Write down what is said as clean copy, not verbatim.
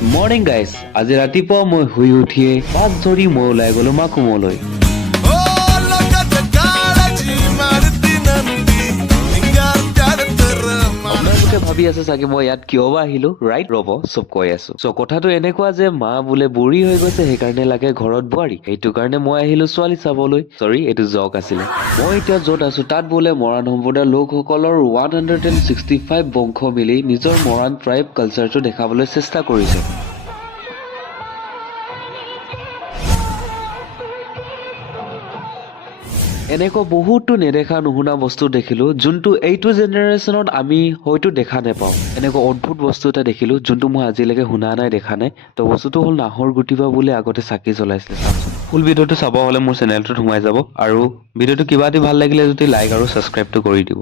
Morning guys, আজি ৰাতিপুৱা মই শুই উঠিয়ে বাছ ধৰি মই ওলাই গলো মাকুমলৈ। আপোনালোকে ভাবি আছে চাগে মই ইয়াত কিয় বা আহিলো, ৰাইট? ৰব চব কৈ আছো। কথাটো এনেকুৱা যে মা বোলে বুঢ়ী হৈ গৈছে, সেইকাৰণে লাগে ঘৰত বোৱাৰী। সেইটো কাৰণে মই আহিলো ছোৱালী চাবলৈ। চৰি, এইটো জক আছিলে। মই এতিয়া য'ত আছো তাত বোলে মৰাণ সম্প্ৰদায়ৰ লোকসকলৰ 165 বংশ মিলি নিজৰ মৰাণ ট্ৰাইব কালচাৰটো দেখাবলৈ চেষ্টা কৰিছে। এনেকুৱা বহুতো নেদেখা নুশুনা বস্তু দেখিলো, যোনটো এইটো জেনেৰেশ্যনত আমি হয়তো দেখা নাপাওঁ। এনেকুৱা অদ্ভুত বস্তু এটা দেখিলো, যোনটো মই আজিলৈকে শুনা নাই, দেখা নাই। তো বস্তুটো হ'ল নাহৰ গুটিবা বোলে আগতে চাকি জ্বলাইছিলে। চাওকচোন। ফুল ভিডিঅ'টো চাব হ'লে মোৰ চেনেলটোত সোমাই যাব, আৰু ভিডিঅ'টো কিবা ভাল লাগিলে যদি লাইক আৰু ছাবস্ক্ৰাইবটো কৰি দিব।